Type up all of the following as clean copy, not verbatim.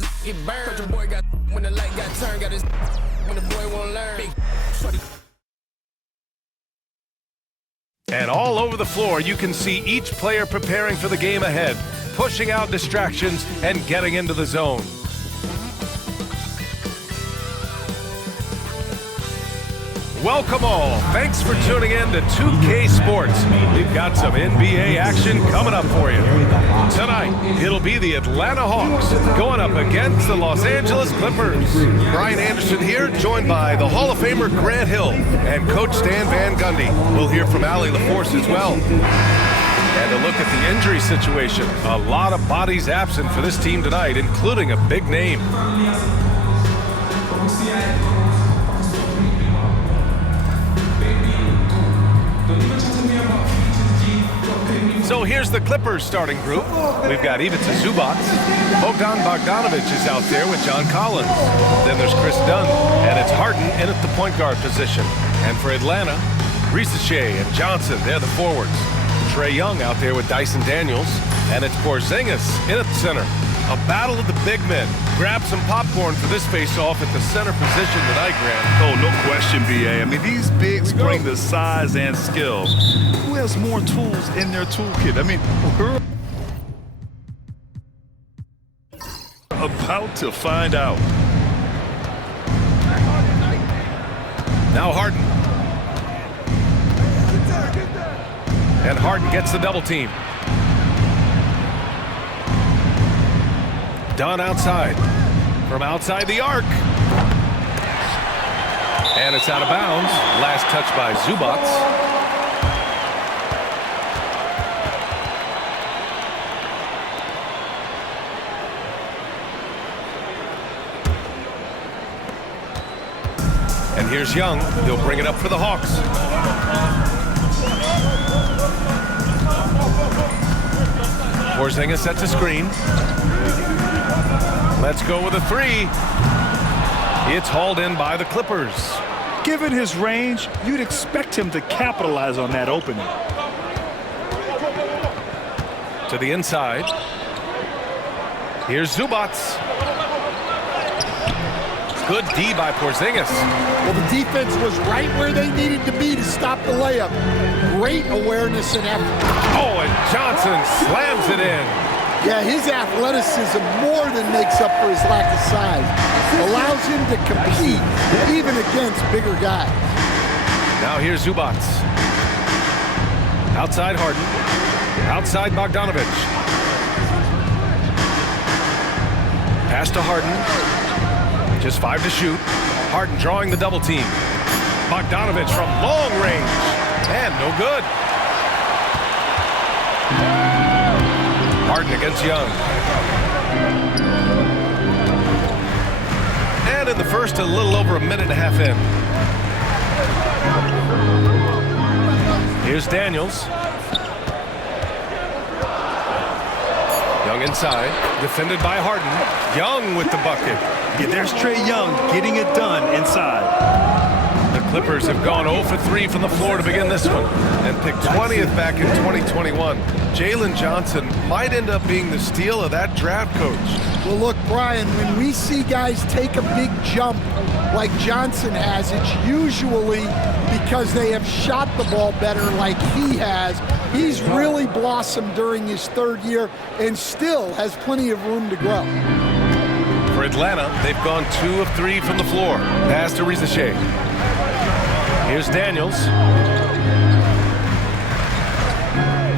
his get burned. But your boy got when the light got turned, got his when the boy won't learn. And all over the floor, you can see each player preparing for the game ahead, pushing out distractions and getting into the zone. Welcome all. Thanks for tuning in to 2K Sports. We've got some NBA action coming up for you. Tonight, it'll be the Atlanta Hawks going up against the Los Angeles Clippers. Brian Anderson here, joined by the Hall of Famer Grant Hill and Coach Stan Van Gundy. We'll hear from Allie LaForce as well. And a look at the injury situation. A lot of bodies absent for this team tonight, including a big name. So here's the Clippers starting group. We've got Ivica Zubac. Bogdan Bogdanovic is out there with John Collins. Then there's Chris Dunn, and it's Harden in at the point guard position. And for Atlanta, Risache and Johnson, they're the forwards. Trae Young out there with Dyson Daniels, and it's Porzingis in at the center. A battle of the big men. Grab some popcorn for this face-off at the center position tonight, Grant. Oh, no question, B.A. I mean, these bigs bring the size and skill. Who has more tools in their toolkit? I mean, we're about to find out. Now Harden. And Harden gets the double team. Dunn outside. From outside the arc. And it's out of bounds. Last touch by Zubac. And here's Young. He'll bring it up for the Hawks. Porzingis sets a screen. Let's go with a three. It's hauled in by the Clippers. Given his range, you'd expect him to capitalize on that opening. To the inside. Here's Zubac. Good D by Porzingis. Well, the defense was right where they needed to be to stop the layup. Great awareness and effort. Oh, and Johnson slams it in. Yeah, his athleticism more than makes up for his lack of size. Allows him to compete even against bigger guys. Now here's Zubac. Outside Harden. Outside Bogdanovic. Pass to Harden. Just 5 to shoot. Harden drawing the double team. Bogdanovic from long range. And no good. Harden against Young. And in the first, a little over a minute and a half in. Here's Daniels. Young inside, defended by Harden. Young with the bucket. Yeah, there's Trae Young getting it done inside. The Clippers have gone 0 for 3 from the floor to begin this one and picked 20th back in 2021. Jalen Johnson might end up being the steal of that draft, Coach. Well, look, Brian, when we see guys take a big jump like Johnson has, it's usually because they have shot the ball better like he has. He's really blossomed during his third year and still has plenty of room to grow. For Atlanta, they've gone 2 of 3 from the floor. Pass to Risache. Here's Daniels.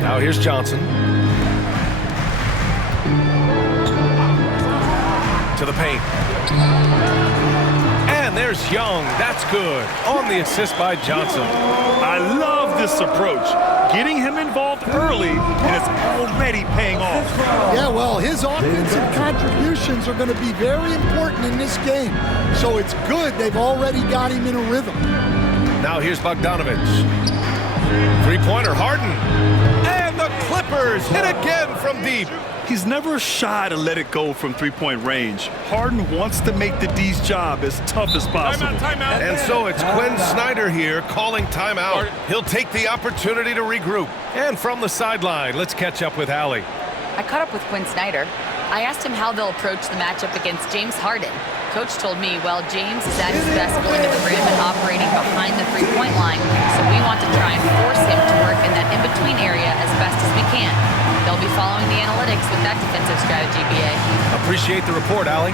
Now here's Johnson. To the paint. And there's Young. That's good. On the assist by Johnson. I love this approach. Getting him involved early, and it's already paying off. Yeah, well, his offensive contributions are going to be very important in this game. So it's good they've already got him in a rhythm. Now here's Bogdanovic. Three-pointer, Harden. And the Clippers hit again from deep. He's never shy to let it go from three-point range. Harden wants to make the D's job as tough as possible. Timeout. And so it's Quinn Snyder here calling timeout. He'll take the opportunity to regroup. And from the sideline, let's catch up with Allie. I caught up with Quinn Snyder. I asked him how they'll approach the matchup against James Harden. Coach told me, well, James is at his best going to the rim and operating behind the three-point line, so we want to try and force him to work in that in-between area as best as we can. They'll be following the analytics with that defensive strategy, BA. Appreciate the report, Allie.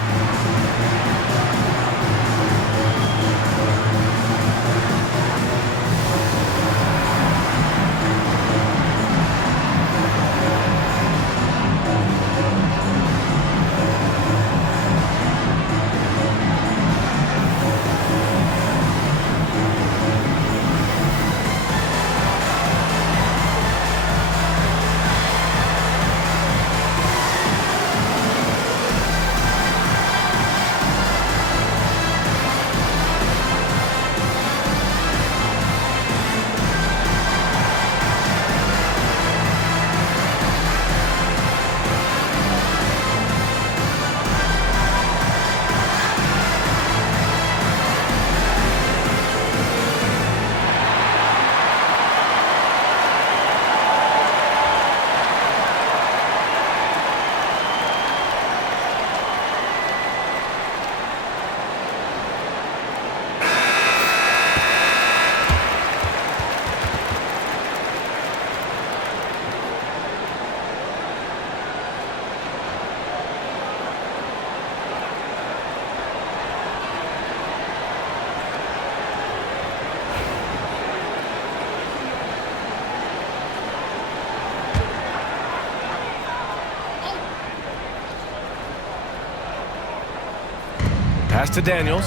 Pass to Daniels.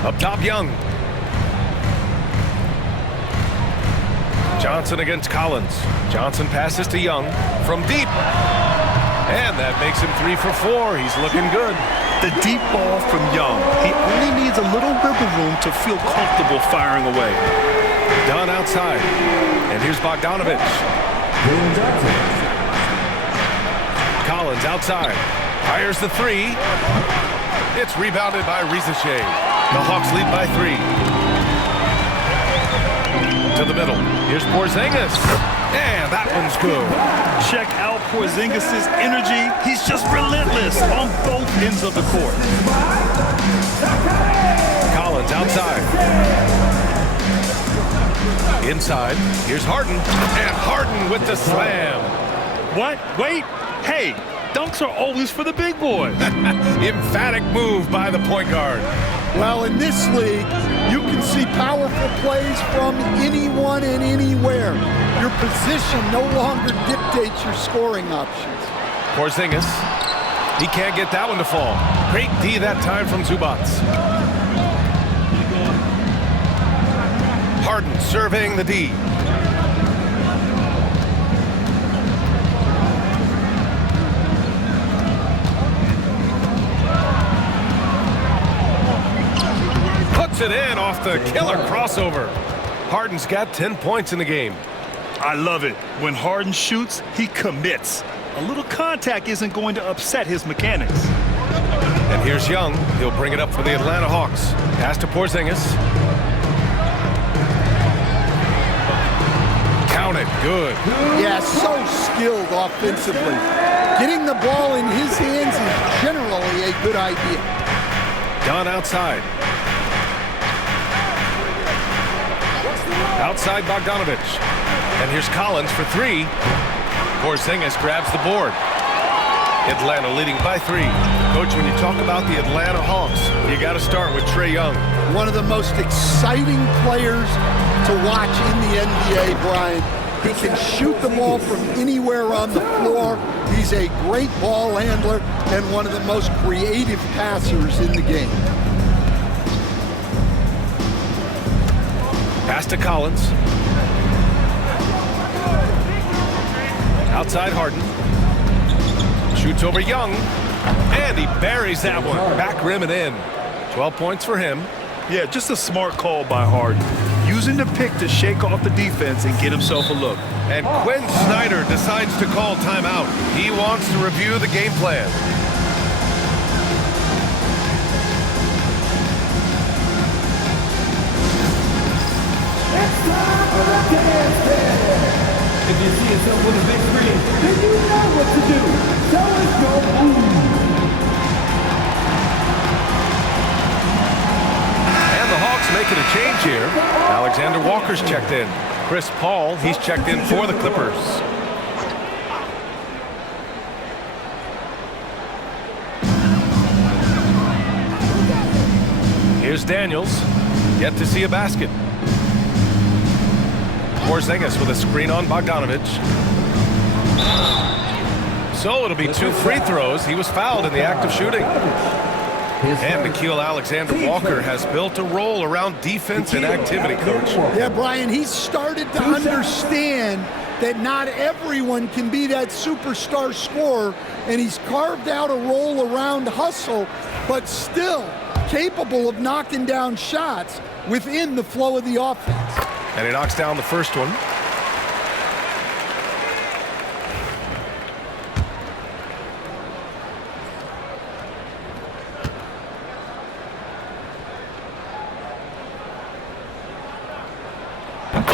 Up top, Young. Johnson against Collins. Johnson passes to Young from deep. And that makes him 3 for 4. He's looking good. The deep ball from Young. He only needs a little wiggle room to feel comfortable firing away. Dunn outside. And here's Bogdanovich. Collins outside. Fires the 3. It's rebounded by Rizachet. The Hawks lead by 3. To the middle. Here's Porzingis. And that one's good. Check out Porzingis' energy. He's just relentless on both ends of the court. Collins outside. Inside. Here's Harden. And Harden with the slam. What? Wait. Hey, dunks are always for the big boy. Emphatic move by the point guard. Well, in this league, you can see powerful plays from anyone and anywhere. Your position no longer dictates your scoring options. Porzingis. He can't get that one to fall. Great D that time from Zubac. Harden surveying the D. Puts it in off the killer crossover. Harden's got 10 points in the game. I love it. When Harden shoots, he commits. A little contact isn't going to upset his mechanics. And here's Young. He'll bring it up for the Atlanta Hawks. Pass to Porzingis. Count it. Good. Yeah, so skilled offensively. Getting the ball in his hands is generally a good idea. Dunn outside. Outside Bogdanovich. And here's Collins for 3. Porzingis grabs the board. Atlanta leading by 3. Coach, when you talk about the Atlanta Hawks, you got to start with Trae Young. One of the most exciting players to watch in the NBA, Brian. He can shoot the ball from anywhere on the floor. He's a great ball handler and one of the most creative passers in the game. Pass to Collins. Outside Harden. Shoots over Young. And he buries that one. Back rim and in. 12 points for him. Yeah, just a smart call by Harden. Using the pick to shake off the defense and get himself a look. And Quinn Snyder decides to call timeout. He wants to review the game plan. It's time for the dance band. If you see yourself on the big screen, then you know what to do. So is expected a change here. Alexander Walker's checked in. Chris Paul, he's checked in for the Clippers. Here's Daniels. Yet to see a basket. Porzingis with a screen on Bogdanovic. So it'll be 2 free throws. He was fouled in the act of shooting. And Nickeil Alexander-Walker has built a role around defense and activity, Coach. Yeah, Brian, he's started to understand that not everyone can be that superstar scorer, and he's carved out a role around hustle, but still capable of knocking down shots within the flow of the offense. And he knocks down the first one.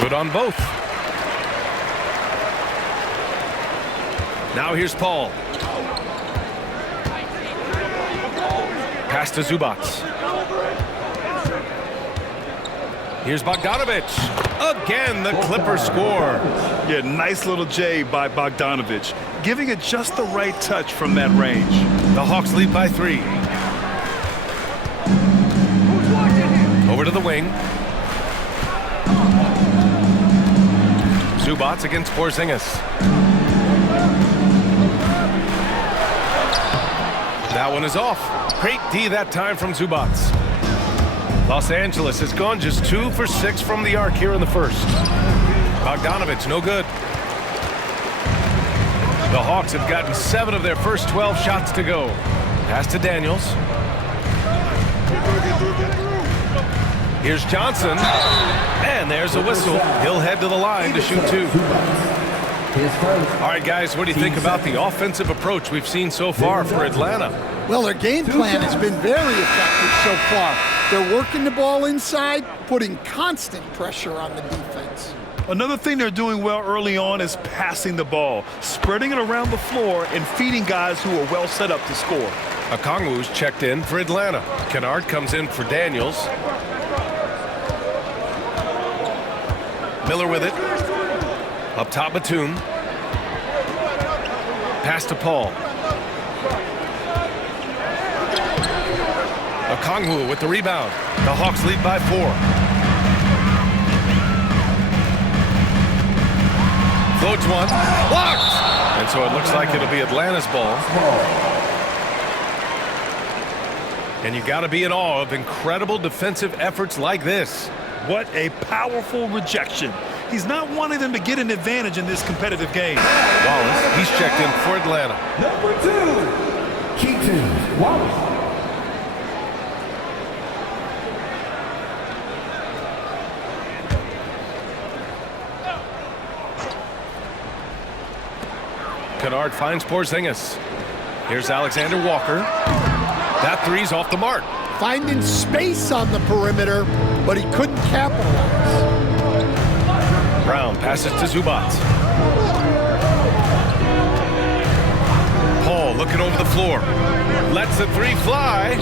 Good on both. Now here's Paul. Pass to Zubac. Here's Bogdanovic. Again, the Clippers score. Yeah, nice little J by Bogdanovic, giving it just the right touch from that range. The Hawks lead by 3. Over to the wing. Zubac against Porzingis. That one is off. Great D that time from Zubac. Los Angeles has gone just 2 for 6 from the arc here in the first. Bogdanovic, no good. The Hawks have gotten 7 of their first 12 shots to go. Pass to Daniels. Here's Johnson. And there's a whistle. He'll head to the line to shoot 2. All right, guys, what do you think about the offensive approach we've seen so far for Atlanta? Well, their game plan has been very effective so far. They're working the ball inside, putting constant pressure on the defense. Another thing they're doing well early on is passing the ball, spreading it around the floor and feeding guys who are well set up to score. Okongwu's checked in for Atlanta. Kennard comes in for Daniels. Miller with it. Up top, Batum. Pass to Paul. Okongwu with the rebound. The Hawks lead by 4. Floats one. Blocked! And so it looks like it'll be Atlanta's ball. And you got to be in awe of incredible defensive efforts like this. What a powerful rejection. He's not wanting them to get an advantage in this competitive game. Wallace, he's checked in for Atlanta. Number 2, Keaton Wallace. Kennard finds Porzingis. Here's Alexander Walker. That three's off the mark. Finding space on the perimeter, but he couldn't capitalize. Brown passes to Zubac. Paul looking over the floor. Lets the 3 fly.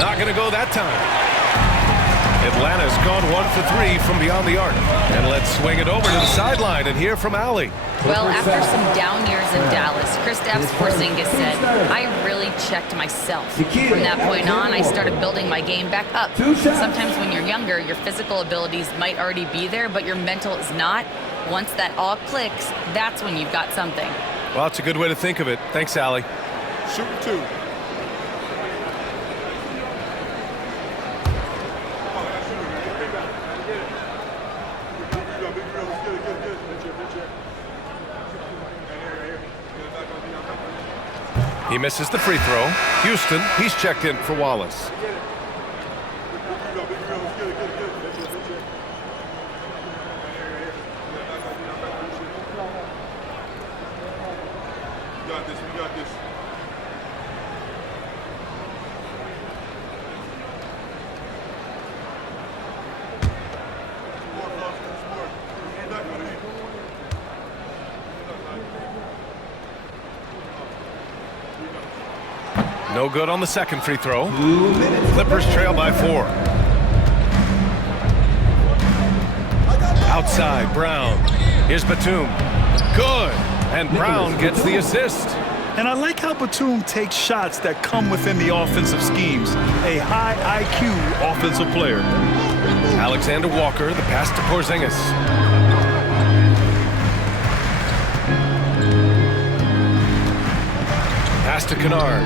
Not going to go that time. Atlanta's gone 1 for 3 from beyond the arc. And let's swing it over to the sideline and hear from Allie. Well, after some down years in Dallas, Kristaps Porzingis said, I really checked myself. From that point on, I started building my game back up. Sometimes when you're younger, your physical abilities might already be there, but your mental is not. Once that all clicks, that's when you've got something. Well, it's a good way to think of it. Thanks, Allie. Shoot 2. He misses the free throw. Houston, he's checked in for Wallace. We got this. No good on the second free throw. Clippers trail by 4. Outside, Brown. Here's Batum. Good. And Brown gets the assist. And I like how Batum takes shots that come within the offensive schemes. A high IQ offensive player. Alexander Walker, the pass to Porzingis. Pass to Kennard.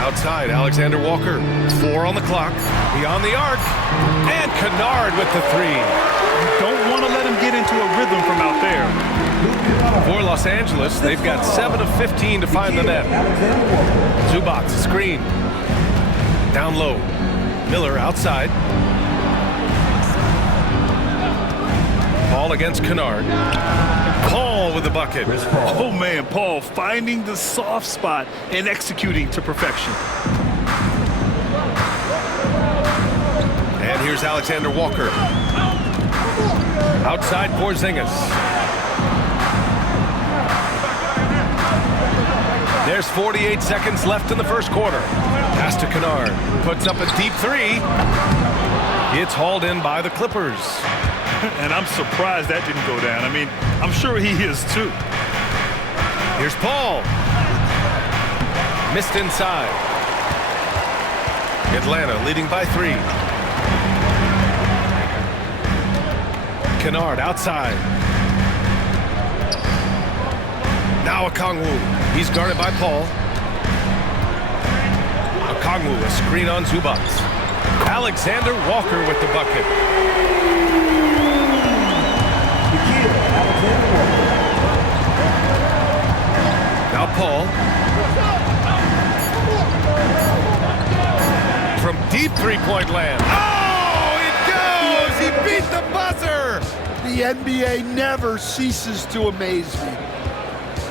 Outside, Alexander Walker. 4 on the clock. Beyond the arc. And Kennard with the 3. Don't want to let him get into a rhythm from out there. For Los Angeles, they've got 7 of 15 to find the net. Zubac, screen. Down low. Miller outside. Paul against Kennard. Paul with the bucket. Oh, man, Paul finding the soft spot and executing to perfection. And here's Alexander Walker. Outside Porzingis. There's 48 seconds left in the first quarter. Pass to Kennard. Puts up a deep 3. It's hauled in by the Clippers. And I'm surprised that didn't go down. I mean, I'm sure he is too. Here's Paul. Missed inside. Atlanta leading by 3. Kennard outside. Now Okongwu. He's guarded by Paul. Okongwu, a screen on Zubac. Alexander Walker with the bucket. Now Paul. From deep three-point land. Oh, it goes! He beat the buzzer! The NBA never ceases to amaze me.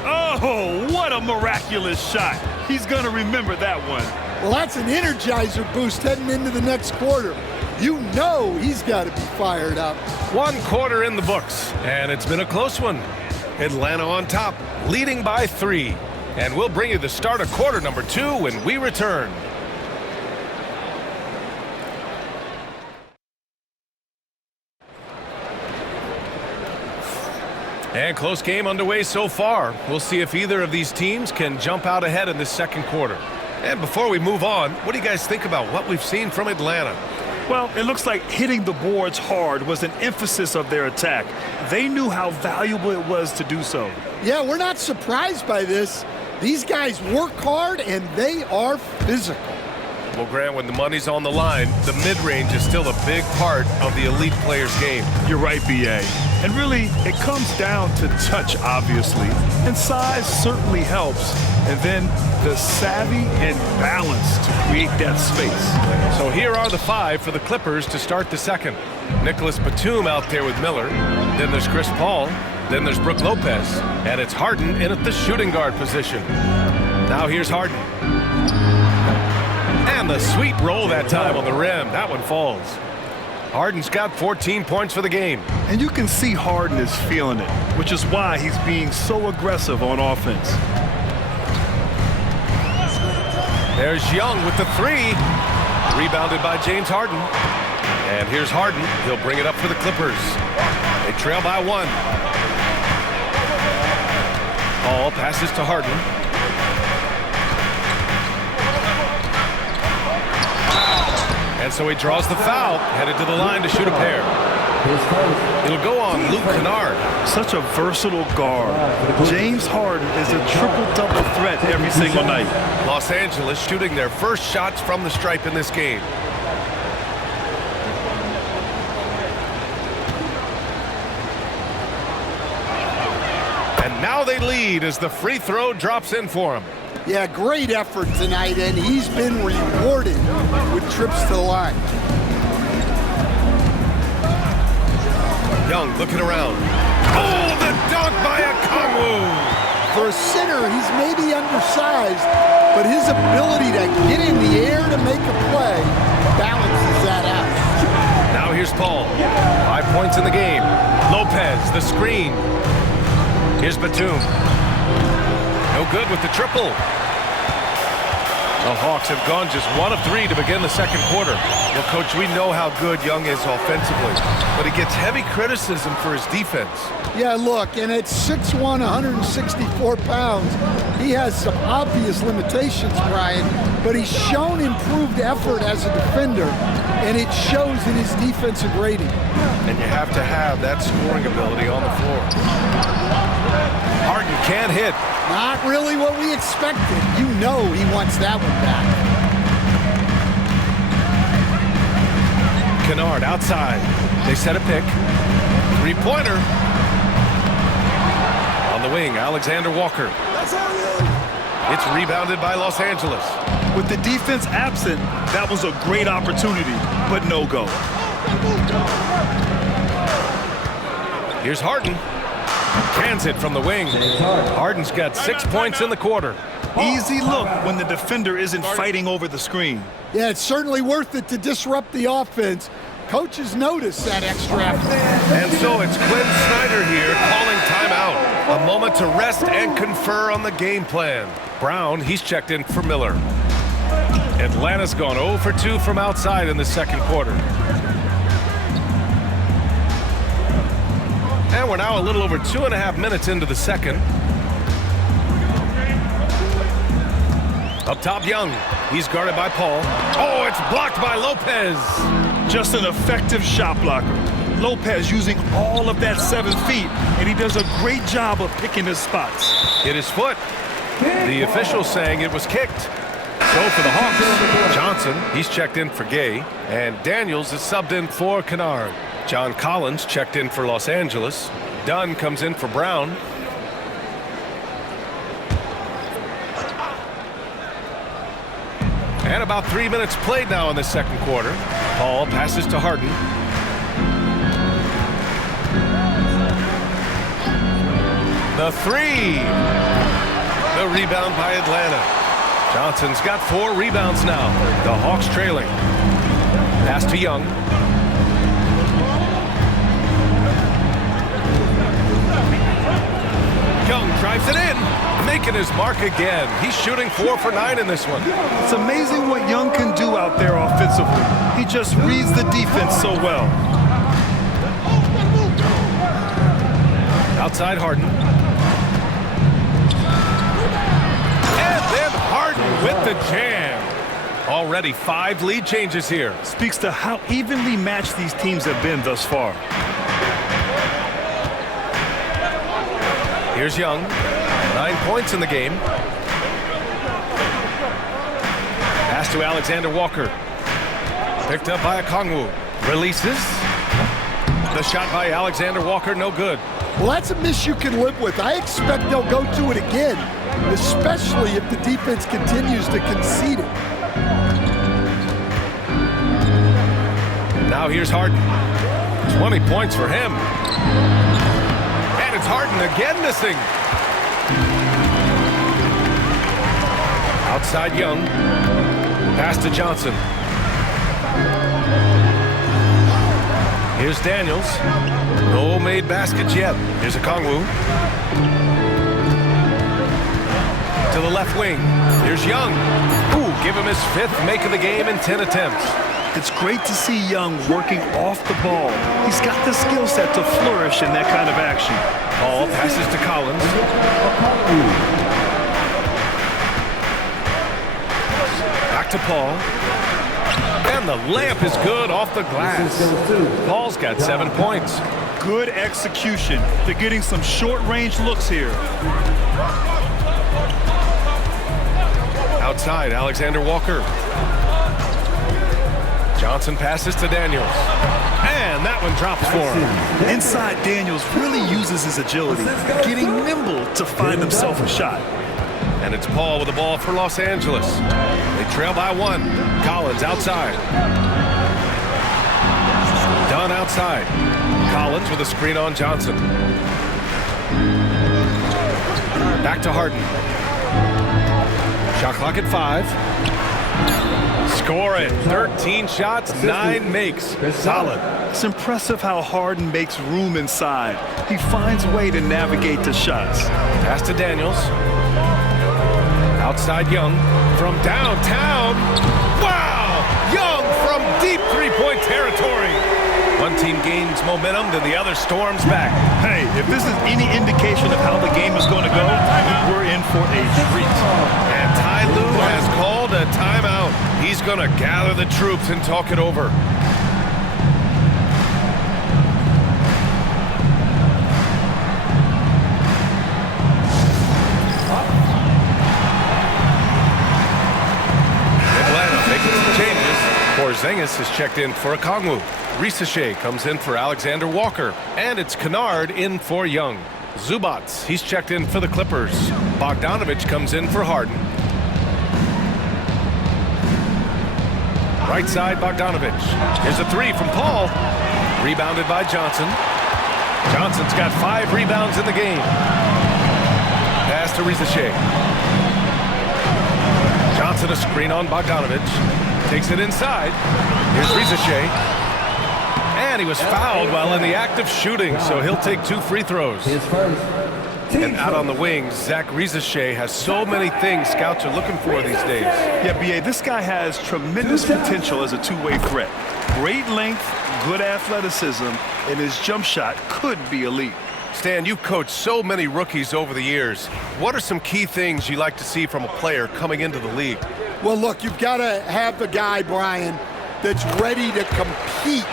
Oh, what a miraculous shot. He's going to remember that one. Well, that's an energizer boost heading into the next quarter. You know he's got to be fired up. 1 quarter in the books, and it's been a close one. Atlanta on top, leading by 3. And we'll bring you the start of quarter number 2 when we return. And close game underway so far. We'll see if either of these teams can jump out ahead in this second quarter. And before we move on, what do you guys think about what we've seen from Atlanta? Well, it looks like hitting the boards hard was an emphasis of their attack. They knew how valuable it was to do so. Yeah, we're not surprised by this. These guys work hard and they are physical. Well, Grant, when the money's on the line, the mid-range is still a big part of the elite player's game. You're right, B.A. And really, it comes down to touch, obviously. And size certainly helps. And then the savvy and balance to create that space. So here are the 5 for the Clippers to start the second. Nicholas Batum out there with Miller. Then there's Chris Paul. Then there's Brook Lopez. And it's Harden in at the shooting guard position. Now here's Harden. And the sweet roll that time on the rim. That one falls. Harden's got 14 points for the game. And you can see Harden is feeling it, which is why he's being so aggressive on offense. There's Young with the 3. Rebounded by James Harden. And here's Harden. He'll bring it up for the Clippers. They trail by 1. Paul passes to Harden. And so he draws the foul, headed to the line to shoot a pair. It'll go on Luke Kennard. Such a versatile guard. James Harden is a triple-double threat every single night. Los Angeles shooting their first shots from the stripe in this game. And now they lead as the free throw drops in for him. Yeah, great effort tonight, and he's been rewarded with trips to the line. Young looking around. Oh, the dunk by Okongwu! For a center, he's maybe undersized, but his ability to get in the air to make a play balances that out. Now here's Paul. 5 points in the game. Lopez, the screen. Here's Batum. No good with the triple. The Hawks have gone just 1 of 3 to begin the second quarter. Well, Coach, we know how good Young is offensively, but he gets heavy criticism for his defense. Yeah, look, and at 6'1", 164 pounds, he has some obvious limitations, Brian, but he's shown improved effort as a defender, and it shows in his defensive rating. And you have to have that scoring ability on the floor. Harden can't hit. Not really what we expected. You know he wants that one back. Kennard outside. They set a pick. Three-pointer. On the wing, Alexander Walker. It's rebounded by Los Angeles. With the defense absent, that was a great opportunity, but no go. Here's Harden. Cans it from the wing. Harden's got 6 points in the quarter. Easy look when the defender isn't fighting over the screen. Yeah, it's certainly worth it to disrupt the offense. Coaches notice that extra effort. And so it's Quinn Snyder here calling timeout. A moment to rest and confer on the game plan. Brown, he's checked in for Miller. Atlanta's gone 0 for 2 from outside in the second quarter. And we're now a little over 2.5 minutes into the second. Up top, Young. He's guarded by Paul. Oh, it's blocked by Lopez. Just an effective shot blocker. Lopez using all of that 7 feet, and he does a great job of picking his spots. Hit his foot. The official saying it was kicked. So for the Hawks, Johnson, he's checked in for Gay, and Daniels is subbed in for Kennard. John Collins checked in for Los Angeles. Dunn comes in for Brown. And about 3 minutes played now in the second quarter. Paul passes to Harden. The three. The rebound by Atlanta. Johnson's got 4 rebounds now. The Hawks trailing. Pass to Young. Young drives it in, making his mark again. He's shooting 4 for 9 in this one. It's amazing what Young can do out there offensively. He just reads the defense so well. Outside Harden. And then Harden with the jam. Already 5 lead changes here. Speaks to how evenly matched these teams have been thus far. Here's Young. 9 points in the game. Pass to Alexander Walker. Picked up by Okongwu. Releases. The shot by Alexander Walker, no good. Well, that's a miss you can live with. I expect they'll go to it again, especially if the defense continues to concede it. Now here's Harden. 20 points for him. And it's Harden again missing. Outside Young. Pass to Johnson. Here's Daniels. No made baskets yet. Here's Okongwu. To the left wing. Here's Young. Ooh, give him his 5th make of the game in 10 attempts. It's great to see Young working off the ball. He's got the skill set to flourish in that kind of action. Paul passes to Collins. Back to Paul. And the layup is good off the glass. Paul's got 7 points. Good execution. They're getting some short-range looks here. Outside, Alexander Walker. Johnson passes to Daniels. And that one drops for him. Inside, Daniels really uses his agility, getting nimble to find himself a shot. And it's Paul with the ball for Los Angeles. They trail by 1. Collins outside. Dunn outside. Collins with a screen on Johnson. Back to Harden. Shot clock at 5. Score it. 13 shots, 9 makes. Solid. It's impressive how Harden makes room inside. He finds a way to navigate the shots. Pass to Daniels. Outside Young from downtown. Wow! Young from deep three-point territory. One team gains momentum, then the other storms back. Hey, if this is any indication of how the game is going to go, we're in for a treat. And Ty Lue has called a timeout. He's going to gather the troops and talk it over. Atlanta making some changes. Porzingis is checked in for Okongwu. Risacher comes in for Alexander Walker. And it's Kennard in for Young. Zubats, he's checked in for the Clippers. Bogdanovich comes in for Harden. Right side, Bogdanovich. Here's a three from Paul. Rebounded by Johnson. Johnson's got 5 rebounds in the game. Pass to Risacher. Johnson a screen on Bogdanovich. Takes it inside. Here's Risacher. And he was fouled while in the act of shooting, so he'll take 2 free throws. And out on the wings, Zach Risacher has so many things scouts are looking for these days. Yeah, B.A., this guy has tremendous potential as a two-way threat. Great length, good athleticism, and his jump shot could be elite. Stan, you've coached so many rookies over the years. What are some key things you like to see from a player coming into the league? Well, look, you've got to have the guy, Brian, that's ready to compete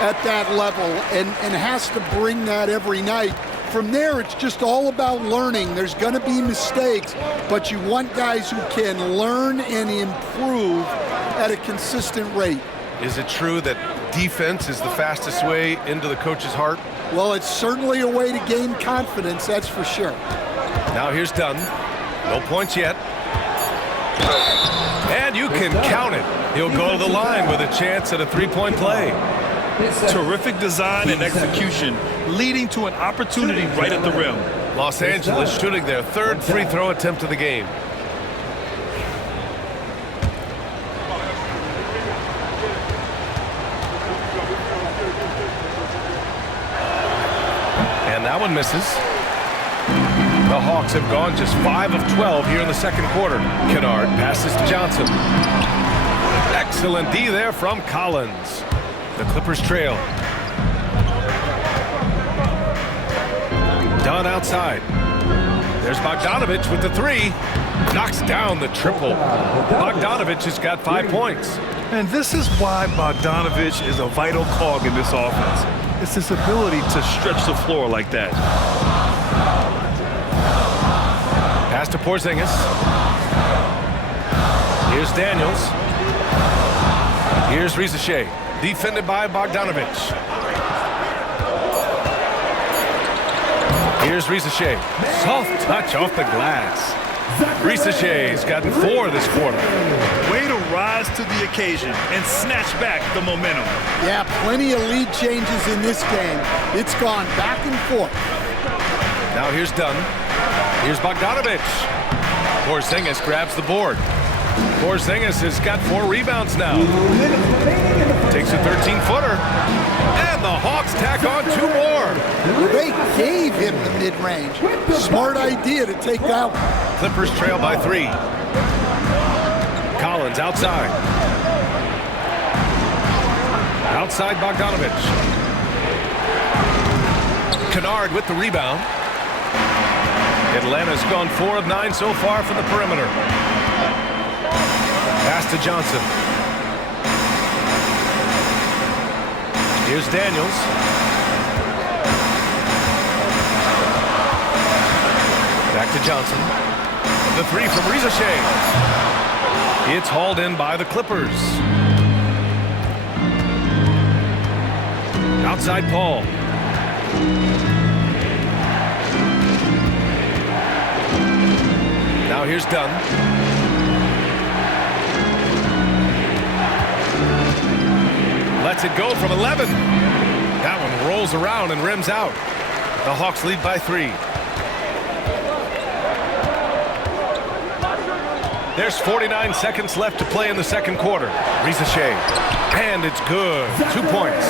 at that level and has to bring that every night. From there, it's just all about learning. There's going to be mistakes, but you want guys who can learn and improve at a consistent rate. Is it true that defense is the fastest way into the coach's heart? Well, it's certainly a way to gain confidence, that's for sure. Now here's Dunn. No points yet. And you can count it. He'll go to the line with a chance at a three-point play. Terrific design and execution, leading to an opportunity right at the rim. Los Angeles shooting their 3rd free throw attempt of the game. And that one misses. The Hawks have gone just 5 of 12 here in the second quarter. Kennard passes to Johnson. Excellent D there from Collins. The Clippers trail. Dunn outside. There's Bogdanovich with the 3. Knocks down the triple. Bogdanovich has got 5 points. And this is why Bogdanovich is a vital cog in this offense. It's his ability to stretch the floor like that. Pass to Porzingis. Here's Daniels. Here's Risacher. Defended by Bogdanovich. Here's Risacher. Soft touch off the glass. Risacher's gotten 4 this quarter. Way to rise to the occasion and snatch back the momentum. Yeah, plenty of lead changes in this game. It's gone back and forth. Now here's Dunn. Here's Bogdanovich. Porzingis grabs the board. Porzingis has got 4 rebounds now. Takes a 13-footer. And the Hawks tack on 2 more. They gave him the mid-range. Smart idea to take that one. Clippers trail by 3. Collins outside. Outside Bogdanovich. Kennard with the rebound. Atlanta's gone 4 of 9 so far from the perimeter. Pass to Johnson. Here's Daniels. Back to Johnson. The 3 from Risacher. It's hauled in by the Clippers. Outside Paul. Now here's Dunn. Lets it go from 11. That one rolls around and rims out. The Hawks lead by 3. There's 49 seconds left to play in the second quarter. Risacher. And it's good. 2 points.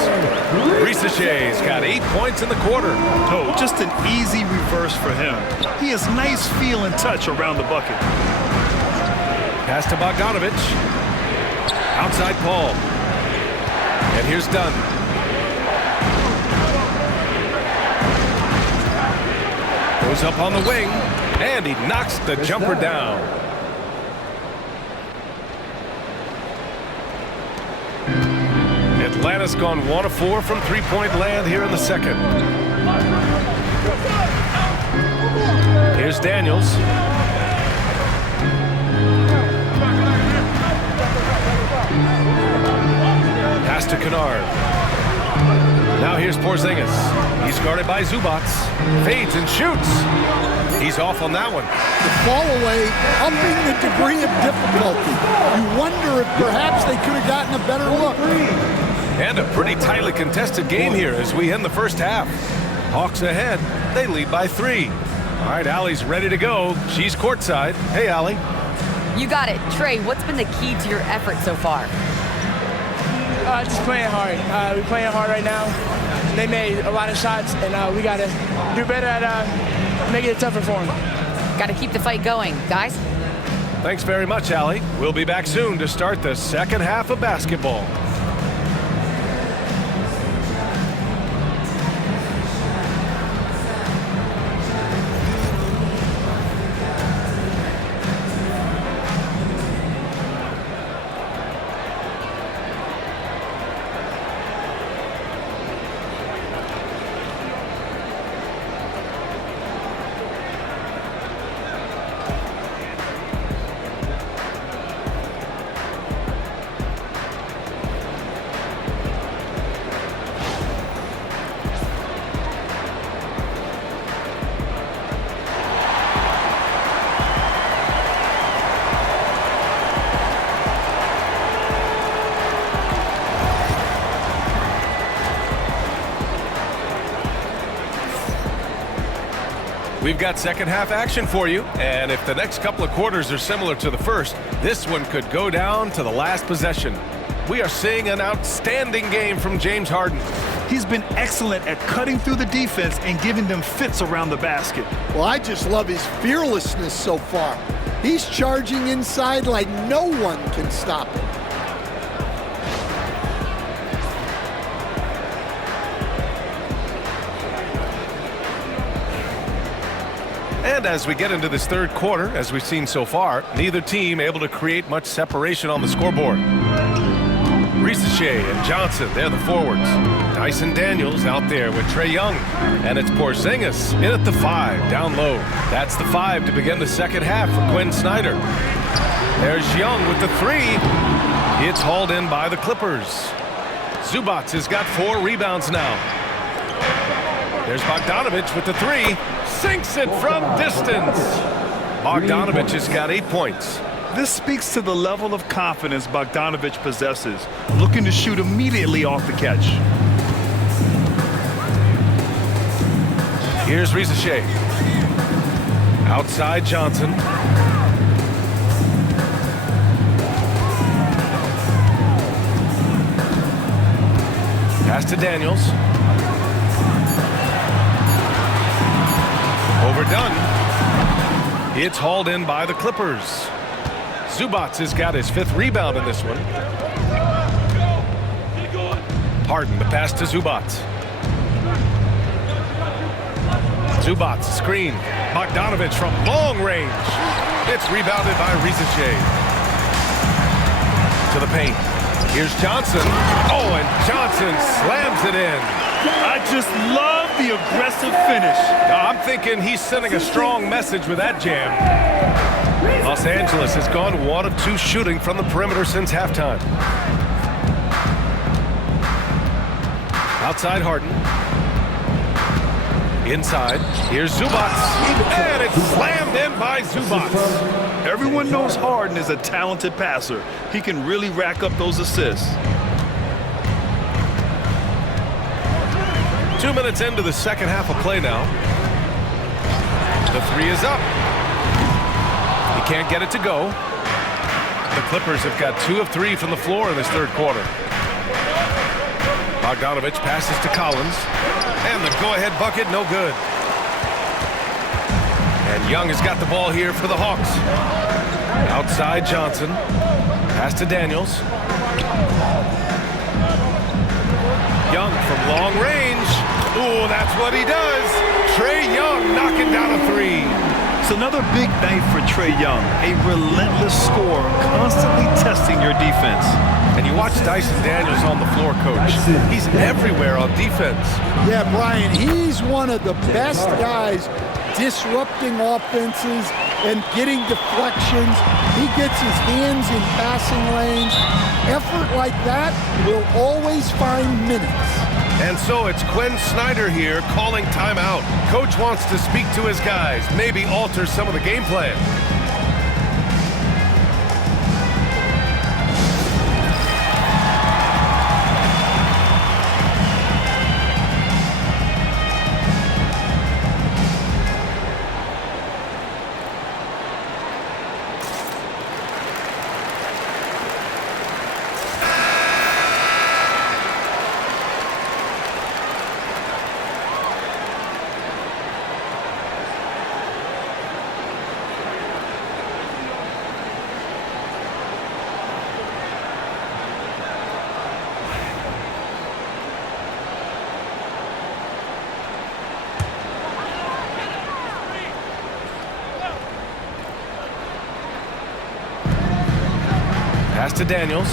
Risacher's got 8 points in the quarter. Oh, just an easy reverse for him. He has nice feel and touch around the bucket. Pass to Bogdanovich. Outside Paul. And here's Dunn. Goes up on the wing, and he knocks the jumper down. Atlanta's gone 1 of 4 from three-point land here in the second. Here's Daniels. Pass to Kennard. Now here's Porzingis. He's guarded by Zubac. Fades and shoots. He's off on that one. The fall away, upping the degree of difficulty. You wonder if perhaps they could have gotten a better look. And a pretty tightly contested game here as we end the first half. Hawks ahead. They lead by 3. All right, Allie's ready to go. She's courtside. Hey, Allie. You got it. Trey, what's been the key to your effort so far? Just playing hard. We're playing hard right now. They made a lot of shots, and we got to do better at making it tougher for them. Got to keep the fight going, guys. Thanks very much, Allie. We'll be back soon to start the second half of basketball. We've got second half action for you, and if the next couple of quarters are similar to the first, this one could go down to the last possession. We are seeing an outstanding game from James Harden. He's been excellent at cutting through the defense and giving them fits around the basket. Well, I just love his fearlessness so far. He's charging inside like no one can stop him. And as we get into this third quarter, as we've seen so far, neither team able to create much separation on the scoreboard. Risacher and Johnson, they're the forwards. Dyson Daniels out there with Trae Young. And it's Porzingis in at the 5, down low. That's the 5 to begin the second half for Quinn Snyder. There's Young with the 3. It's hauled in by the Clippers. Zubac has got 4 rebounds now. There's Bogdanovich with the 3. Sinks it from distance. Bogdanovich has got 8 points. This speaks to the level of confidence Bogdanovich possesses, looking to shoot immediately off the catch. Here's Risacher. Outside Johnson. Pass to Daniels. Overdone. It's hauled in by the Clippers. Zubac has got his 5th rebound in this one. Harden, the pass to Zubac. Zubac, screen. Bogdanovich from long range. It's rebounded by Risacher. To the paint. Here's Johnson. Oh, and Johnson slams it in. I just love the aggressive finish. I'm thinking he's sending a strong message with that jam. Los Angeles has gone 1 of 2 shooting from the perimeter since halftime. Outside Harden. Inside. Here's Zubac. And it's slammed in by Zubac. Everyone knows Harden is a talented passer. He can really rack up those assists. 2 minutes into the second half of play now. The 3 is up. He can't get it to go. The Clippers have got 2 of 3 from the floor in this third quarter. Bogdanovich passes to Collins. And the go-ahead bucket, no good. And Young has got the ball here for the Hawks. Outside Johnson. Pass to Daniels. Young from long range. Ooh, that's what he does. Trae Young knocking down a three. It's another big night for Trae Young. A relentless scorer, constantly testing your defense. And you watch Dyson Daniels on the floor, Coach. He's everywhere on defense. Yeah, Brian, he's one of the best guys disrupting offenses and getting deflections. He gets his hands in passing lanes. Effort like that will always find minutes. And so it's Quinn Snyder here calling timeout. Coach wants to speak to his guys, maybe alter some of the game plan. Pass to Daniels.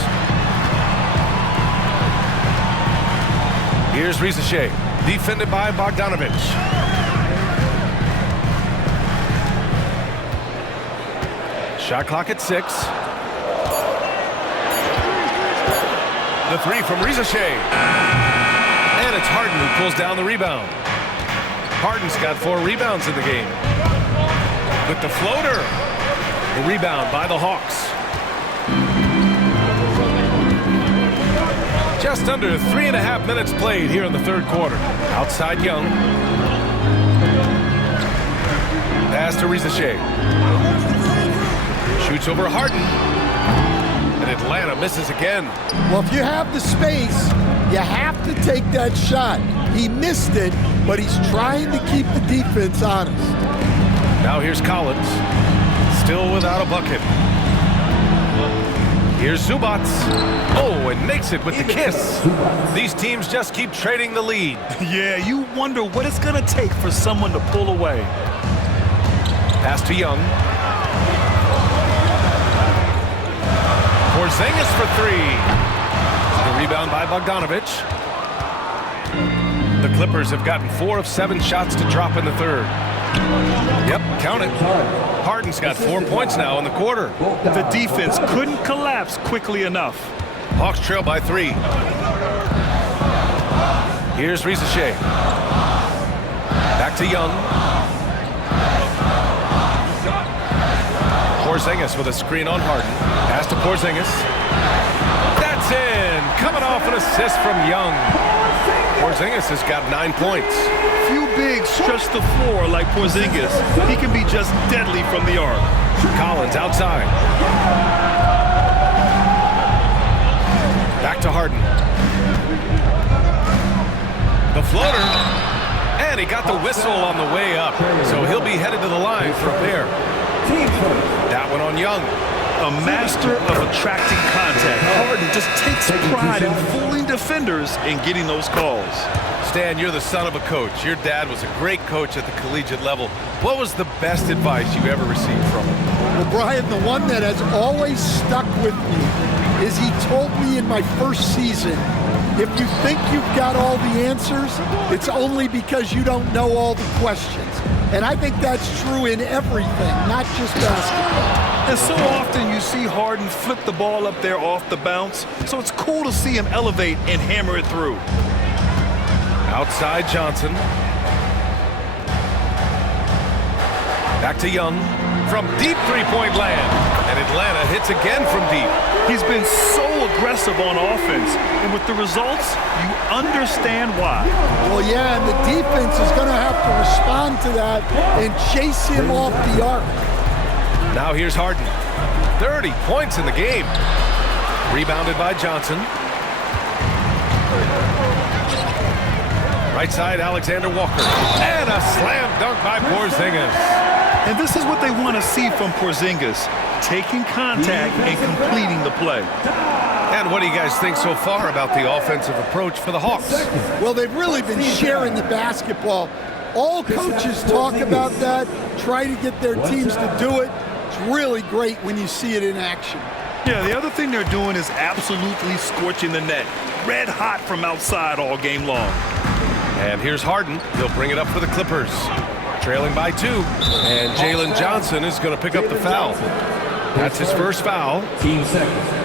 Here's Risacher, defended by Bogdanovic. Shot clock at 6. The three from Risacher. And it's Harden who pulls down the rebound. Harden's got 4 rebounds in the game. With the floater. The rebound by the Hawks. Just under 3.5 minutes played here in the third quarter. Outside Young. Pass to Risacher. Shoots over Harden. And Atlanta misses again. Well, if you have the space, you have to take that shot. He missed it, but he's trying to keep the defense honest. Now here's Collins. Still without a bucket. Here's Zubac. Oh, and makes it with the kiss. These teams just keep trading the lead. Yeah, you wonder what it's going to take for someone to pull away. Pass to Young. Porzingis for 3. The rebound by Bogdanovic. The Clippers have gotten 4 of 7 shots to drop in the third. Yep, count it. Harden's got 4 points now in the quarter. The defense couldn't collapse quickly enough. Hawks trail by 3. Here's Risacher. Back to Young. Porzingis with a screen on Harden. Pass to Porzingis. That's in. Coming off an assist from Young. Porzingis has got 9 points. Few bigs stretch the floor like Porzingis. He can be just deadly from the arc. Collins outside. Back to Harden. The floater. And he got the whistle on the way up. So he'll be headed to the line for a pair. That one on Young. A master of attracting contact. Harden just takes pride in fooling defenders and getting those calls. Stan, you're the son of a coach. Your dad was a great coach at the collegiate level. What was the best advice you ever received from him? Well, Brian, the one that has always stuck with me is he told me in my first season, if you think you've got all the answers, it's only because you don't know all the questions. And I think that's true in everything, not just basketball. And so often you see Harden flip the ball up there off the bounce, so it's cool to see him elevate and hammer it through. Outside Johnson. Back to Young. From deep three-point land. And Atlanta hits again from deep. He's been so aggressive on offense, and with the results, you understand why. Well, yeah, and the defense is going to have to respond to that and chase him off the arc. Now here's Harden. 30 points in the game. Rebounded by Johnson. Right side, Alexander Walker. And a slam dunk by Porzingis. And this is what they want to see from Porzingis, taking contact and completing the play. And what do you guys think so far about the offensive approach for the Hawks? Well, they've really been sharing the basketball. All coaches talk about that, try to get their teams to do it. It's really great when you see it in action. Yeah, the other thing they're doing is absolutely scorching the net. Red hot from outside all game long. And here's Harden. He'll bring it up for the Clippers. Trailing by 2. And Jalen Johnson is going to pick up the foul. That's his first foul. Team second.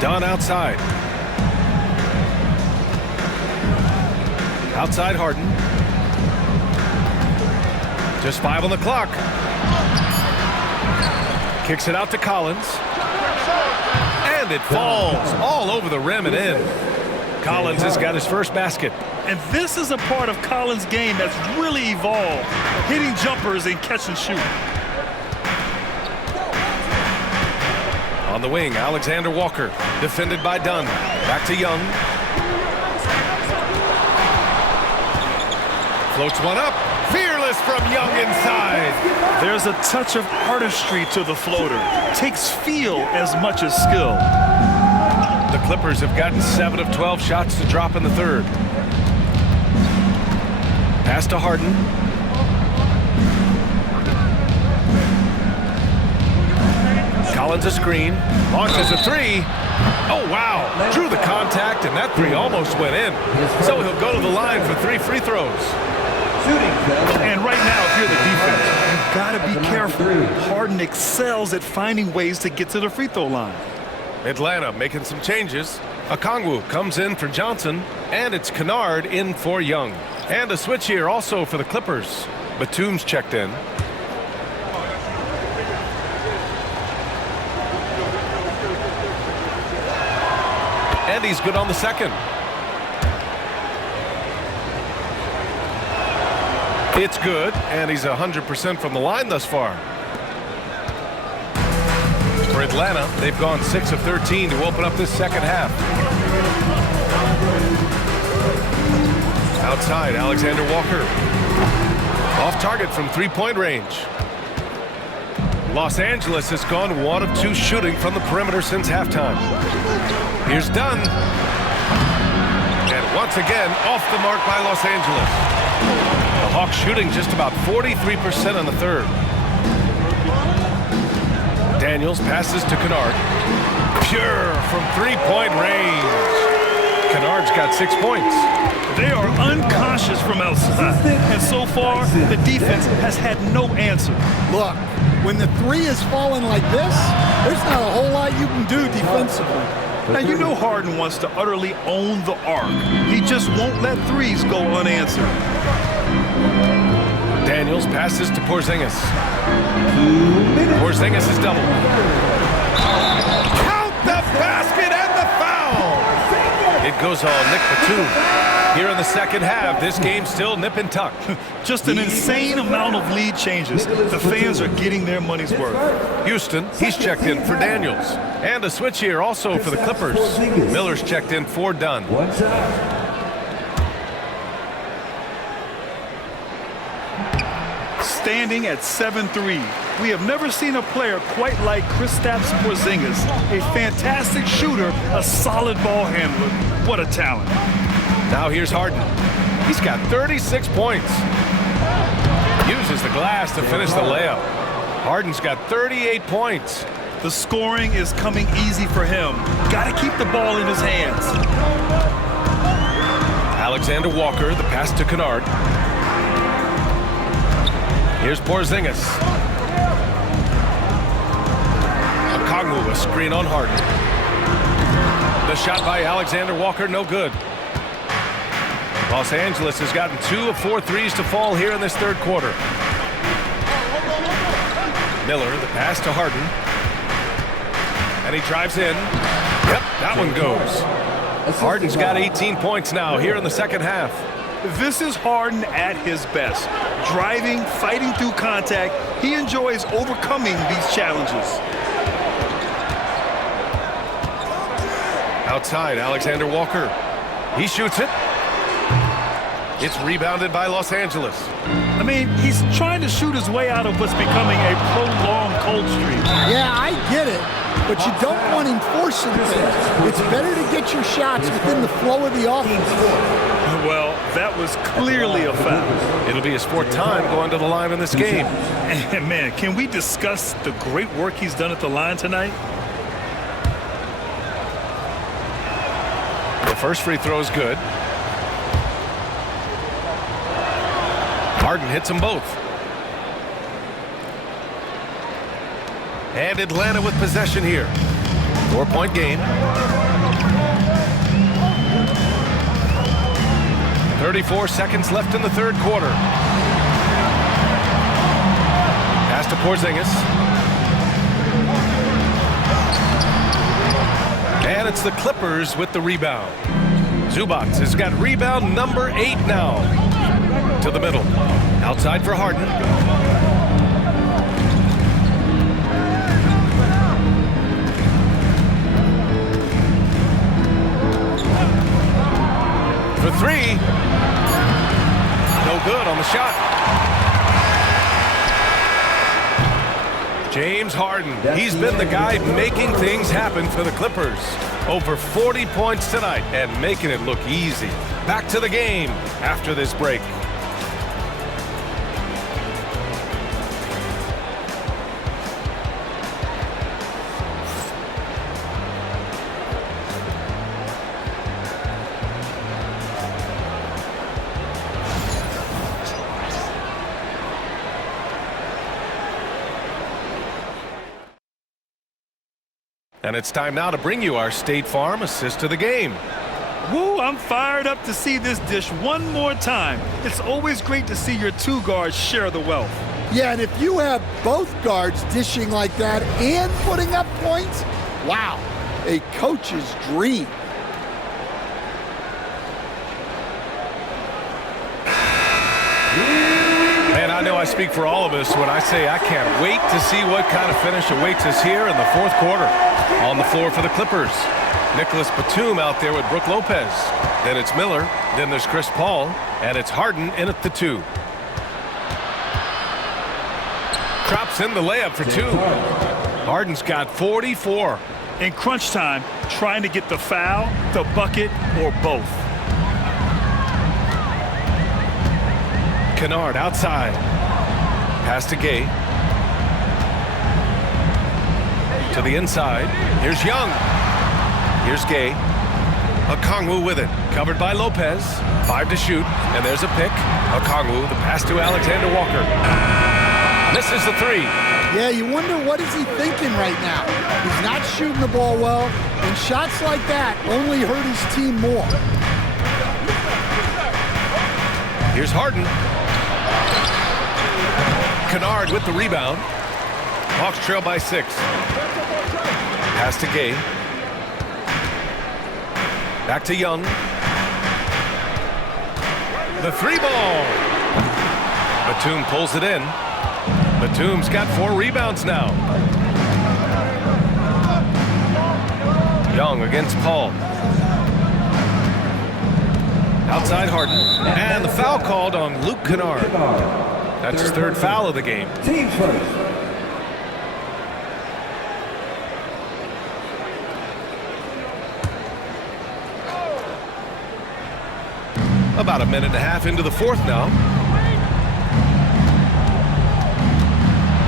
Dunn outside. Outside Harden. Just 5 on the clock. Kicks it out to Collins. And it falls all over the rim and in. Collins has got his first basket. And this is a part of Collins' game that's really evolved, hitting jumpers and catch and shoot. On the wing, Alexander Walker, defended by Dunn. Back to Young. Floats one up. Fearless from Young inside. There's a touch of artistry to the floater. Takes feel as much as skill. The Clippers have gotten 7 of 12 shots to drop in the third. Pass to Harden. Collins a screen. Launches a 3. Oh, wow. Drew the contact, and that 3 almost went in. So he'll go to the line for 3 free throws. And right now, if you're the defense, you've got to be careful. Harden excels at finding ways to get to the free throw line. Atlanta making some changes. Okongwu comes in for Johnson, and it's Kennard in for Young. And a switch here also for the Clippers. Batum's checked in. And he's good on the second. It's good, and he's 100% from the line thus far. For Atlanta, they've gone 6 of 13 to open up this second half. Outside, Alexander Walker. Off target from three-point range. Los Angeles has gone 1 of 2 shooting from the perimeter since halftime. Here's Dunn. And once again, off the mark by Los Angeles. The Hawks shooting just about 43% on the third. Daniels passes to Kennard. Pure from three-point range. Kennard's got 6 points. They are unconscious from outside. And so far, the defense has had no answer. Look, when the 3 is falling like this, there's not a whole lot you can do defensively. Now, you know Harden wants to utterly own the arc. He just won't let 3s go unanswered. Daniels passes to Porzingis. Porzingis is double. Count the basket and the foul! It goes on Nick Batum. Here in the second half, this game's still nip and tuck. Just an insane amount of lead changes. The fans are getting their money's worth. Houston, he's checked in for Daniels. And a switch here also for the Clippers. Miller's checked in for Dunn. Standing at 7-3, we have never seen a player quite like Kristaps Porzingis. A fantastic shooter, a solid ball handler. What a talent. Now here's Harden. He's got 36 points. Uses the glass to finish the layup. Harden's got 38 points. The scoring is coming easy for him. Got to keep the ball in his hands. Alexander Walker, the pass to Kennard. Here's Porzingis. Okongwu, a screen on Harden. The shot by Alexander Walker, no good. Los Angeles has gotten 2 of 4 threes to fall here in this third quarter. Miller, the pass to Harden. And he drives in. Yep, that one goes. Harden's got 18 points now here in the second half. This is Harden at his best. Driving, fighting through contact, he enjoys overcoming these challenges. Outside, Alexander Walker. He shoots it. It's rebounded by Los Angeles. I mean, he's trying to shoot his way out of what's becoming a prolonged cold streak. Yeah, I get it, but you don't want him forcing things. It's better to get your shots within the flow of the offense. Well, that was clearly a foul. It'll be his fourth time going to the line in this game. And man, can we discuss the great work he's done at the line tonight? The first free throw is good. Harden hits them both. And Atlanta with possession here. 4-point game. 34 seconds left in the third quarter. Pass to Porzingis. And it's the Clippers with the rebound. Zubac has got rebound number 8 now. To the middle. Outside for Harden. For 3. No good on the shot. James Harden. He's been the guy making things happen for the Clippers. Over 40 points tonight and making it look easy. Back to the game after this break. And it's time now to bring you our State Farm assist to the game. Woo, I'm fired up to see this dish one more time. It's always great to see your two guards share the wealth. Yeah, and if you have both guards dishing like that and putting up points, wow, a coach's dream. And I know I speak for all of us when I say I can't wait to see what kind of finish awaits us here in the fourth quarter. On the floor for the Clippers, Nicholas Batum out there with Brook Lopez. Then it's Miller, then there's Chris Paul, and it's Harden in at the 2. Drops in the layup for 2. Harden's got 44. In crunch time, trying to get the foul, the bucket, or both. Kennard outside. Pass to Gay. To the inside. Here's Young. Here's Gay. Okongwu with it. Covered by Lopez. 5 to shoot. And there's a pick. Okongwu, the pass to Alexander Walker. Misses the 3. Yeah, you wonder what is he thinking right now. He's not shooting the ball well, and shots like that only hurt his team more. Here's Harden. Kennard with the rebound. Hawks trail by 6. Pass to Gay. Back to Young. The 3 ball. Batum pulls it in. Batum's got 4 rebounds now. Young against Paul. Outside Harden. And the foul called on Luke Kennard. That's his 3rd foul of the game. Team first. About a minute and a half into the fourth now.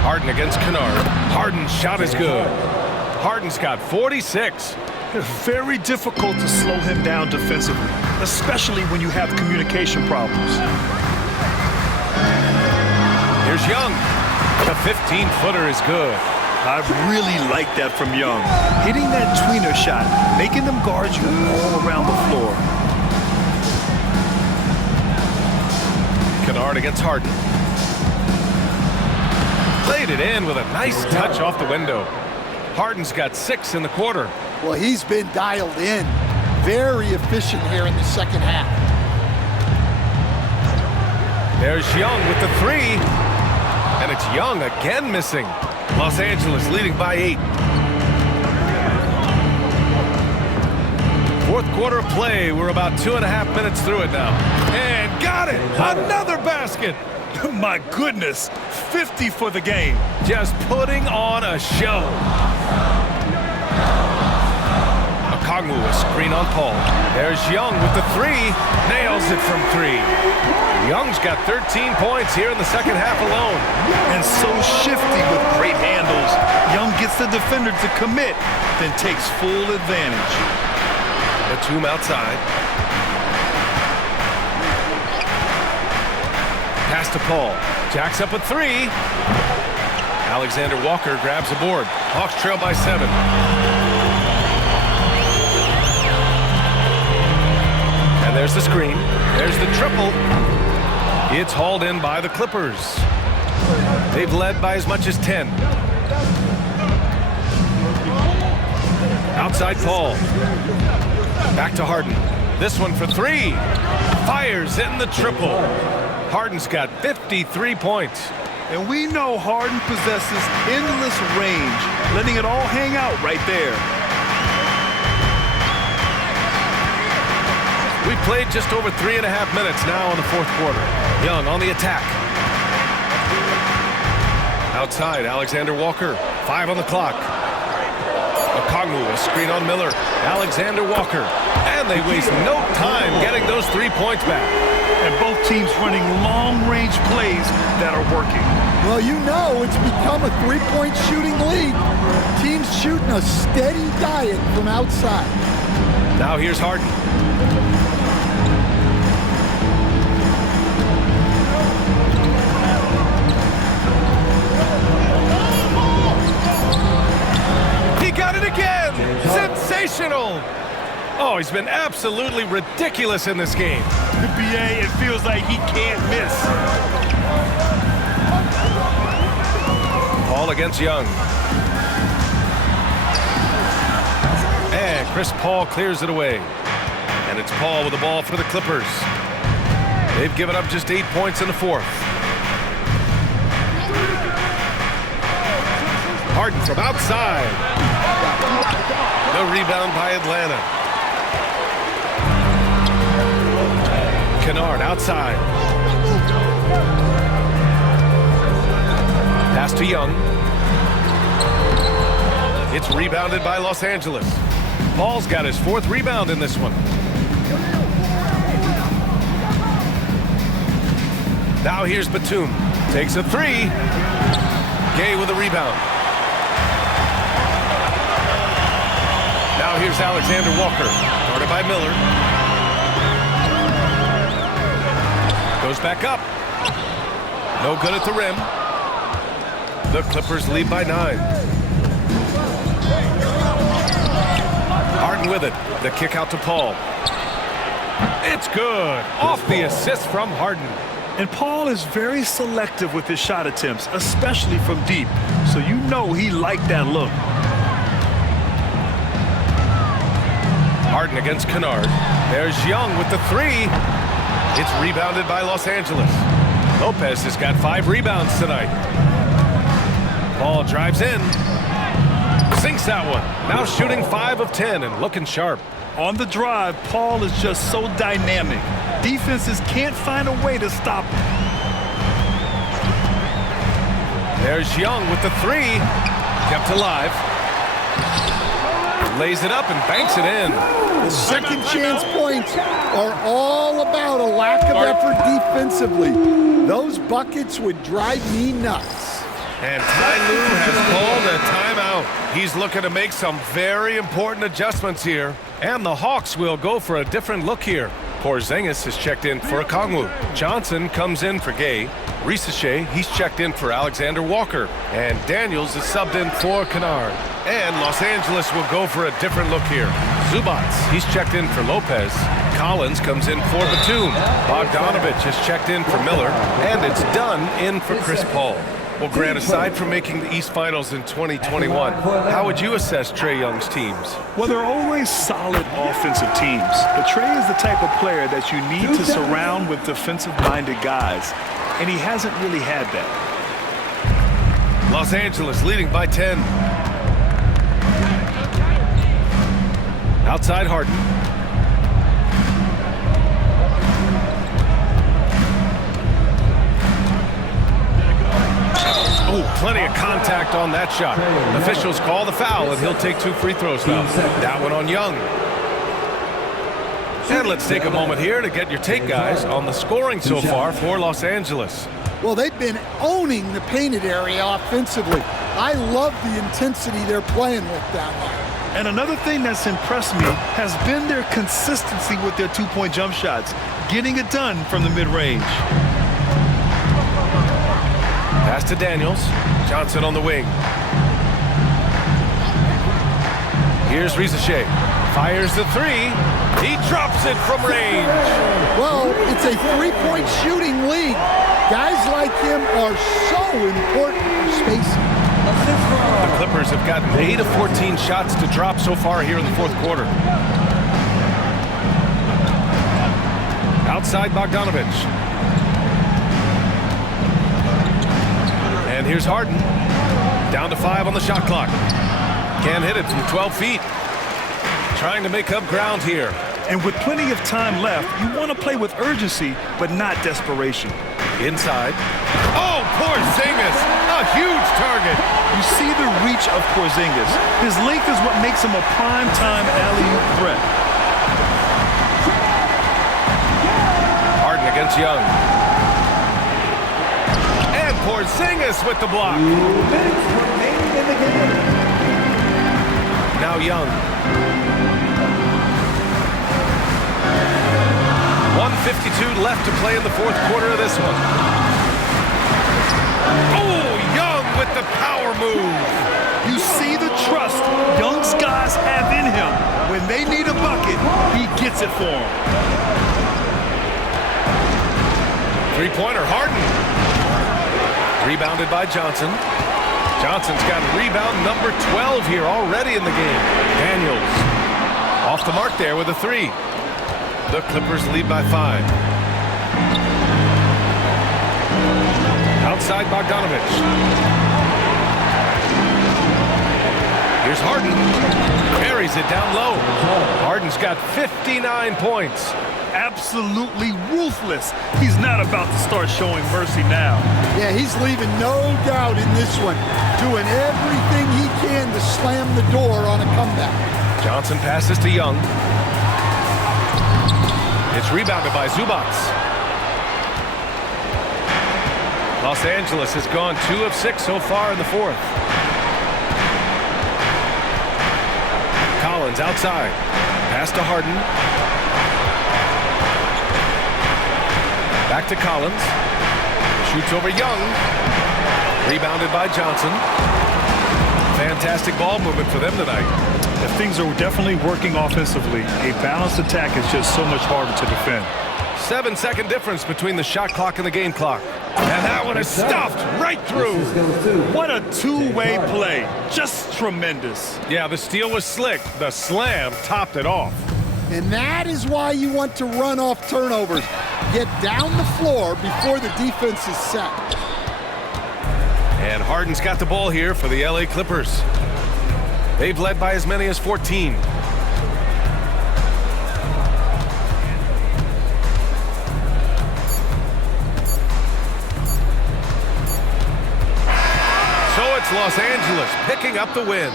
Harden against Kennard. Harden's shot is good. Harden's got 46. Very difficult to slow him down defensively, especially when you have communication problems. Here's Young. The 15-footer is good. I really like that from Young. Hitting that tweener shot, making them guard you all around the floor. Kennard against Harden. Played it in with a nice touch off the window. Harden's got 6 in the quarter. Well, he's been dialed in. Very efficient here in the second half. There's Young with the three. And it's Young again missing. Los Angeles leading by 8. Fourth quarter of play. We're about 2.5 minutes through it now. And got it! Another basket! My goodness, 50 for the game. Just putting on a show. Okongwu, a screen on Paul. There's Young with the three. Nails it from 3. Young's got 13 points here in the second half alone. And so shifty with great handles. Young gets the defender to commit, then takes full advantage. Batum outside. Pass to Paul. Jacks up a 3. Alexander Walker grabs a board. Hawks trail by 7. And there's the screen. There's the triple. It's hauled in by the Clippers. They've led by as much as 10. Outside Paul. Back to Harden. This one for 3. Fires in the triple. Harden's got 53 points. And we know Harden possesses endless range, letting it all hang out right there. We've played just over 3.5 minutes now in the fourth quarter. Young on the attack. Outside, Alexander Walker. 5 on the clock. Okongwu, a screen on Miller. Alexander Walker. And they waste no time getting those 3 points back. And both teams running long-range plays that are working. Well, you know it's become a three-point shooting league. Teams shooting a steady diet from outside. Now here's Harden. He got it again! Sensational! Oh, he's been absolutely ridiculous in this game. The BA, it feels like he can't miss. Paul against Young. And Chris Paul clears it away. And it's Paul with the ball for the Clippers. They've given up just 8 points in the fourth. Harden from outside. No rebound by Atlanta. Kennard outside. Pass to Young. It's rebounded by Los Angeles. Paul's got his 4th rebound in this one. Now here's Batum. Takes a 3. Gay with a rebound. Now here's Alexander Walker. Guarded by Miller. Goes back up. No good at the rim. The Clippers lead by 9. Harden with it. The kick out to Paul. It's good. Off the assist from Harden. And Paul is very selective with his shot attempts, especially from deep. So you know he liked that look. Harden against Kennard. There's Young with the 3. It's rebounded by Los Angeles. Lopez has got 5 rebounds tonight. Paul drives in. Sinks that one. Now shooting 5 of 10 and looking sharp. On the drive, Paul is just so dynamic. Defenses can't find a way to stop him. There's Young with the 3. Kept alive. Lays it up and banks it in. The second chance points are all about a lack of effort defensively. Those buckets would drive me nuts. And Ty Lue has called a timeout. He's looking to make some very important adjustments here. And the Hawks will go for a different look here. Porzingis has checked in for Okongwu. Johnson comes in for Gay. Risache, he's checked in for Alexander Walker. And Daniels is subbed in for Kennard. And Los Angeles will go for a different look here. Zubats, he's checked in for Lopez. Collins comes in for Batum. Bogdanovich has checked in for Miller. And it's Dunn in for Chris Paul. Well, Grant, aside from making the East Finals in 2021, how would you assess Trae Young's teams? Well, they're always solid offensive teams. But Trae is the type of player that you need to surround with defensive-minded guys, and he hasn't really had that. Los Angeles leading by 10. Outside Harden. Oh, plenty of contact on that shot. Officials call the foul, and he'll take 2 free throws now. That one on Young. And let's take a moment here to get your take, guys, on the scoring so far for Los Angeles. Well, they've been owning the painted area offensively. I love the intensity they're playing with down there. And another thing that's impressed me has been their consistency with their two-point jump shots, getting it done from the mid-range. Pass to Daniels. Johnson on the wing. Here's Risacher. Fires the 3. He drops it from range. Well, it's a three-point shooting league. Guys like him are so important for spacing. The Clippers have gotten 8 of 14 shots to drop so far here in the fourth quarter. Outside Bogdanovich. And here's Harden. Down to 5 on the shot clock. Can't hit it from 12 feet. Trying to make up ground here. And with plenty of time left, you want to play with urgency, but not desperation. Inside. Oh, Porzingis! A huge target. You see the reach of Porzingis. His length is what makes him a prime-time alley-oop threat. Harden against Young. And Porzingis with the block. 2 minutes remaining in the game. Now Young. 1:52 left to play in the fourth quarter of this one. Oh, Young with the power move. You see the trust Young's guys have in him. When they need a bucket, he gets it for them. Three-pointer, Harden. Rebounded by Johnson. Johnson's got rebound number 12 here already in the game. Daniels off the mark there with a 3. The Clippers lead by 5. Outside Bogdanovich. Here's Harden. Carries it down low. Harden's got 59 points. Absolutely ruthless. He's not about to start showing mercy now. Yeah, he's leaving no doubt in this one. Doing everything he can to slam the door on a comeback. Johnson passes to Young. It's rebounded by Zubac. Los Angeles has gone 2 of 6 so far in the fourth. Collins outside. Pass to Harden. Back to Collins. Shoots over Young. Rebounded by Johnson. Fantastic ball movement for them tonight. If things are definitely working offensively, a balanced attack is just so much harder to defend. 7-second difference between the shot clock and the game clock. And that one is stuffed right through. What a two-way play. Just tremendous. Yeah, the steal was slick. The slam topped it off. And that is why you want to run off turnovers. Get down the floor before the defense is set. And Harden's got the ball here for the LA Clippers. They've led by as many as 14. It's Los Angeles picking up the win.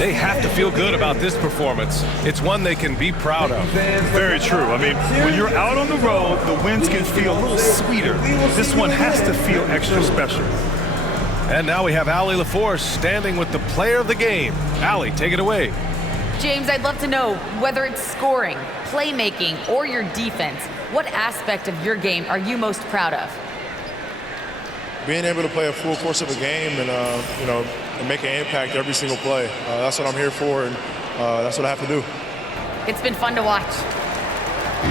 They have to feel good about this performance. It's one they can be proud of. Very true. I mean, when you're out on the road, the wins can feel a little sweeter. This one has to feel extra special. And now we have Allie LaForce standing with the player of the game. Allie, take it away. James, I'd love to know whether it's scoring, playmaking, or your defense. What aspect of your game are you most proud of? Being able to play a full course of a game and, and make an impact every single play. That's what I'm here for, and that's what I have to do. It's been fun to watch.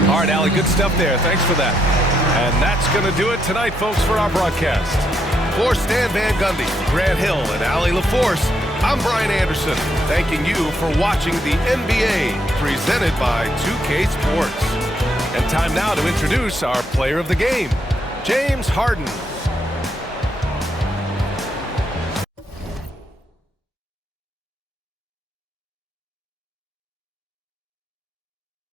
All right, Allie, good stuff there. Thanks for that. And that's going to do it tonight, folks, for our broadcast. For Stan Van Gundy, Grant Hill, and Allie LaForce, I'm Brian Anderson, thanking you for watching the NBA presented by 2K Sports. And time now to introduce our player of the game, James Harden.